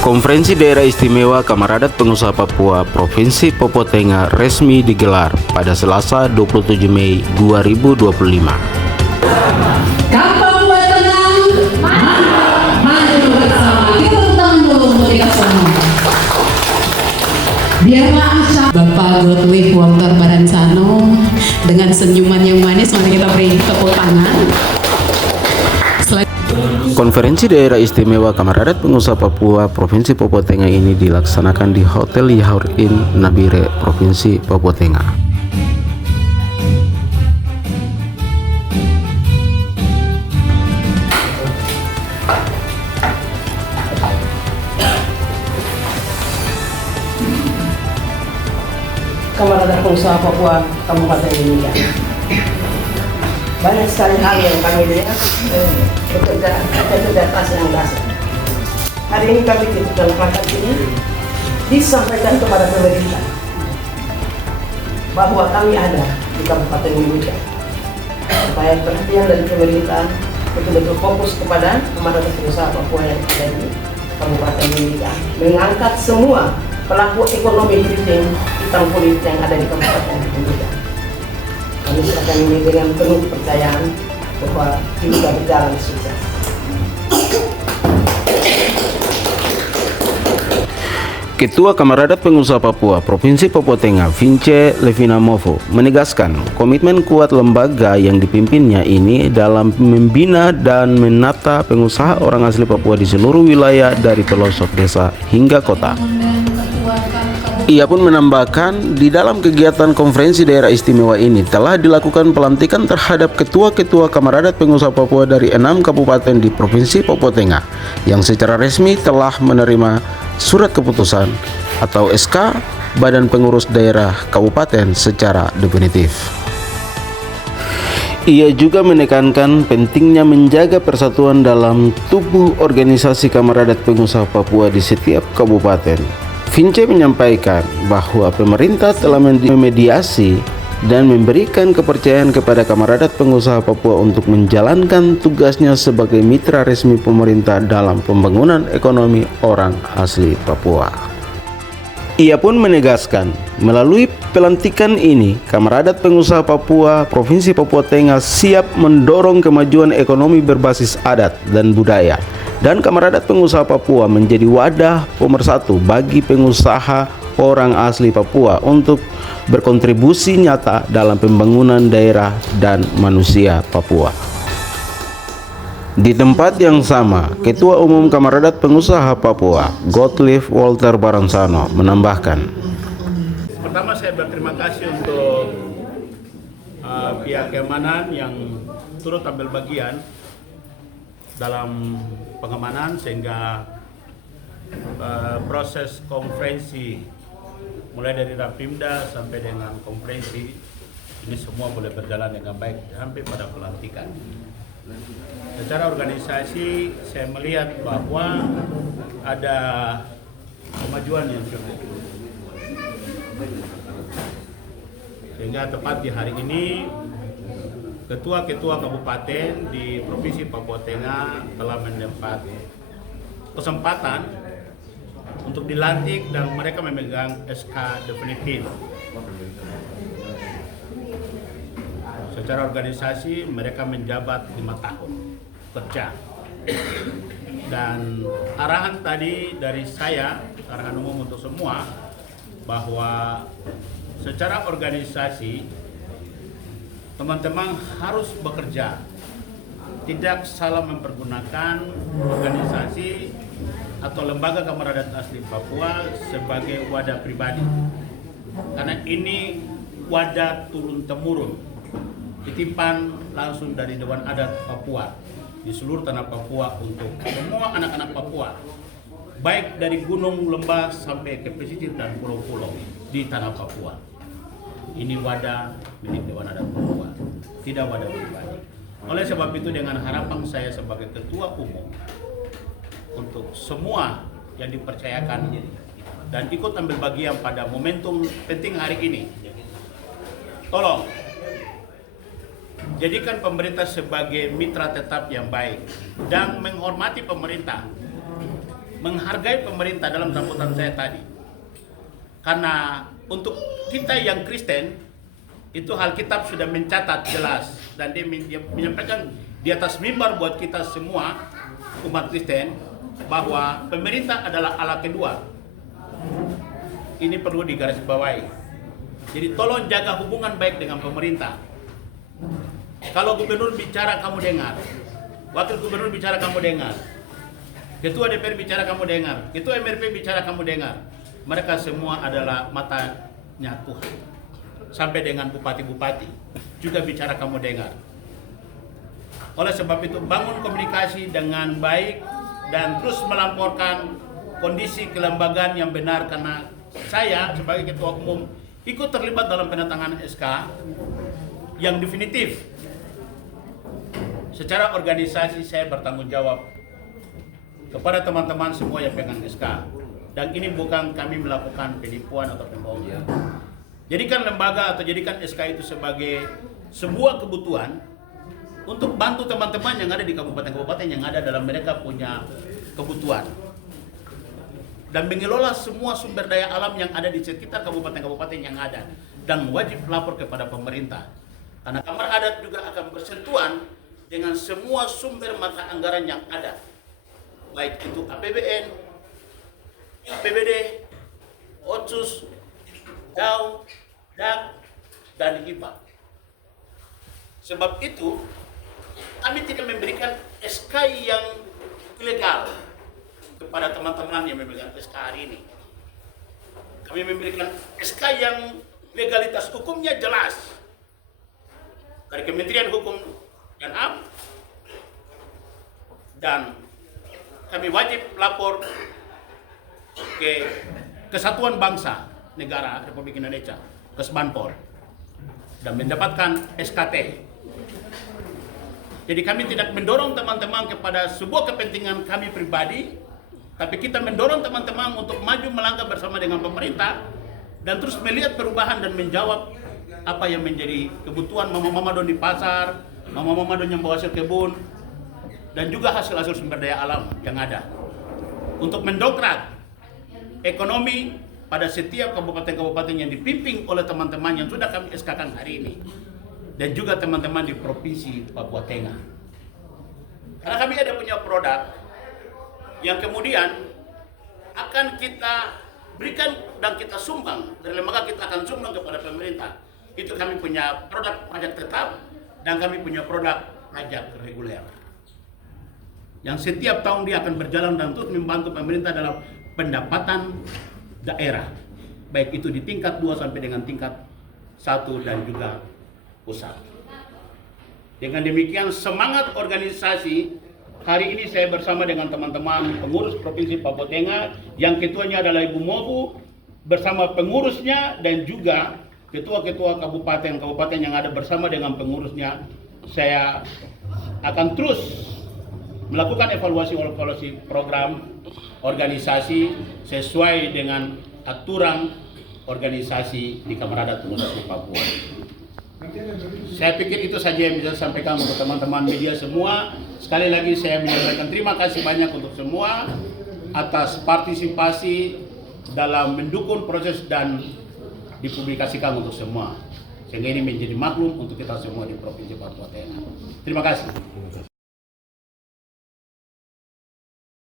Konferensi Daerah Istimewa Kamaradat Pengusaha Papua Provinsi Papua Tengah resmi digelar pada Selasa 27 Mei 2025. Papua Tengah, maju bersama. Kita tepuk tangan dulu untuk kita semua. Biarlah Asya Bapak Gottlieb Walter Baransano dengan senyuman yang manis, mari kita beri tepuk tangan. Konferensi Daerah Istimewa Kamaradat Pengusaha Papua Provinsi Papua Tengah ini dilaksanakan di Hotel Yahour Inn Nabire, Provinsi Papua Tengah. Kamaradat Pengusaha Papua Kabupaten Mimika. Banyak sekali hal yang kami lihat bekerja keras yang dasar. Hari ini kami titipkan plakat ini disampaikan kepada pemerintah bahwa kami ada di Kabupaten Mimika, supaya perhatian dari pemerintah betul-betul fokus kepada Kamaradat Pengusaha Papua yang ada di Kabupaten Mimika, mengangkat semua pelaku ekonomi kritis hitam kulit yang ada di Kabupaten Mimika. Kami serahkan ini dengan penuh kepercayaan bahwa ini sudah berjalan sukses. Ketua Kamaradat Pengusaha Papua Provinsi Papua Tengah, Vince Levinamovo, menegaskan komitmen kuat lembaga yang dipimpinnya ini dalam membina dan menata pengusaha orang asli Papua di seluruh wilayah dari pelosok desa hingga kota. Ia pun menambahkan, di dalam kegiatan konferensi daerah istimewa ini telah dilakukan pelantikan terhadap ketua-ketua Kamaradat Pengusaha Papua dari 6 kabupaten di Provinsi Papua Tengah yang secara resmi telah menerima surat keputusan atau SK Badan Pengurus Daerah Kabupaten secara definitif. Ia juga menekankan pentingnya menjaga persatuan dalam tubuh organisasi Kamaradat Pengusaha Papua di setiap kabupaten. Vince menyampaikan bahwa pemerintah telah memediasi dan memberikan kepercayaan kepada Kamaradat Pengusaha Papua untuk menjalankan tugasnya sebagai mitra resmi pemerintah dalam pembangunan ekonomi orang asli Papua. Ia pun menegaskan, melalui pelantikan ini, Kamaradat Pengusaha Papua Provinsi Papua Tengah siap mendorong kemajuan ekonomi berbasis adat dan budaya, dan Kamaradat Pengusaha Papua menjadi wadah pemersatu bagi pengusaha orang asli Papua untuk berkontribusi nyata dalam pembangunan daerah dan manusia Papua. Di tempat yang sama, Ketua Umum Kamaradat Pengusaha Papua, Gottlieb Walter Baransano, menambahkan, pertama saya berterima kasih untuk pihak keamanan yang turut ambil bagian dalam pengamanan sehingga proses konferensi mulai dari Rapimda sampai dengan konferensi ini semua boleh berjalan dengan baik sampai pada pelantikan. Secara organisasi saya melihat bahwa ada kemajuan yang cukup, sehingga tepat di hari ini ketua-ketua kabupaten di Provinsi Papua Tengah telah mendapat kesempatan untuk dilantik dan mereka memegang SK definitif. Secara organisasi mereka menjabat 5 tahun kerja. Dan arahan tadi dari saya, arahan umum untuk semua, bahwa secara organisasi teman-teman harus bekerja, tidak salah mempergunakan organisasi atau lembaga Kamaradat Asli Papua sebagai wadah pribadi, karena ini wadah turun-temurun, titipan langsung dari Dewan Adat Papua di seluruh tanah Papua untuk semua anak-anak Papua, baik dari gunung, lembah sampai ke pesisir dan pulau-pulau di tanah Papua. Ini wadah milik Dewan Adat Papua, tidak wadah pribadi. Oleh sebab itu, dengan harapan saya sebagai ketua umum untuk semua yang dipercayakan dan ikut ambil bagian pada momentum penting hari ini, tolong jadikan pemerintah sebagai mitra tetap yang baik dan menghormati pemerintah menghargai pemerintah dalam sambutan saya tadi. Karena untuk kita yang Kristen, itu Alkitab sudah mencatat jelas dan dia menyampaikan di atas mimbar buat kita semua umat Kristen bahwa pemerintah adalah Allah kedua. Ini perlu digarisbawahi. Jadi tolong jaga hubungan baik dengan pemerintah. Kalau gubernur bicara kamu dengar, wakil gubernur bicara kamu dengar, ketua DPR bicara kamu dengar, ketua MRP bicara kamu dengar. Mereka semua adalah matanya Tuhan. Sampai dengan bupati-bupati juga bicara kamu dengar. Oleh sebab itu bangun komunikasi dengan baik dan terus melaporkan kondisi kelembagaan yang benar, karena saya sebagai ketua umum ikut terlibat dalam penandatanganan SK yang definitif. Secara organisasi saya bertanggung jawab kepada teman-teman semua yang pegang SK. Dan ini bukan kami melakukan penipuan atau pembohongan. Jadikan lembaga atau jadikan SK itu sebagai sebuah kebutuhan untuk bantu teman-teman yang ada di kabupaten-kabupaten yang ada dalam mereka punya kebutuhan. Dan mengelola semua sumber daya alam yang ada di sekitar kabupaten-kabupaten yang ada. Dan wajib lapor kepada pemerintah. Karena Kamar Adat juga akan bersentuhan dengan semua sumber mata anggaran yang ada. Baik itu APBN, APBD, Otsus, DAU, DAK, dan HIPA. Sebab itu, kami tidak memberikan SK yang ilegal kepada teman-teman yang memegang SK hari ini. Kami memberikan SK yang legalitas hukumnya jelas dari Kementerian Hukum dan HAM, dan kami wajib lapor ke Kesatuan Bangsa Negara Republik Indonesia, Kesbanpol, dan mendapatkan SKT. Jadi kami tidak mendorong teman-teman kepada sebuah kepentingan kami pribadi, tapi kita mendorong teman-teman untuk maju melangkah bersama dengan pemerintah dan terus melihat perubahan dan menjawab apa yang menjadi kebutuhan mama-mama don di pasar, mama-mama don yang bawa hasil kebun, dan juga hasil-hasil sumber daya alam yang ada. Untuk mendongkrak ekonomi pada setiap kabupaten-kabupaten yang dipimpin oleh teman-teman yang sudah kami SK-kan hari ini, dan juga teman-teman di Provinsi Papua Tengah. Karena kami ada punya produk yang kemudian akan kita berikan dan kita sumbang, dari lembaga kita akan sumbang kepada pemerintah. Itu kami punya produk pajak tetap dan kami punya produk pajak reguler, yang setiap tahun dia akan berjalan dan terus membantu pemerintah dalam pendapatan daerah, baik itu di tingkat 2 sampai dengan tingkat 1 dan juga pusat. Dengan demikian semangat organisasi, hari ini saya bersama dengan teman-teman pengurus Provinsi Papua Tengah, yang ketuanya adalah Ibu Mobu, bersama pengurusnya dan juga ketua-ketua kabupaten-kabupaten yang ada bersama dengan pengurusnya. Saya akan terus melakukan evaluasi program organisasi sesuai dengan aturan organisasi di Kamar Adat Pengusaha Papua. Saya pikir itu saja yang bisa saya sampaikan untuk teman-teman media semua. Sekali lagi saya menyampaikan terima kasih banyak untuk semua atas partisipasi dalam mendukung proses dan dipublikasikan untuk semua, sehingga ini menjadi maklum untuk kita semua di Provinsi Papua Tengah. Terima kasih.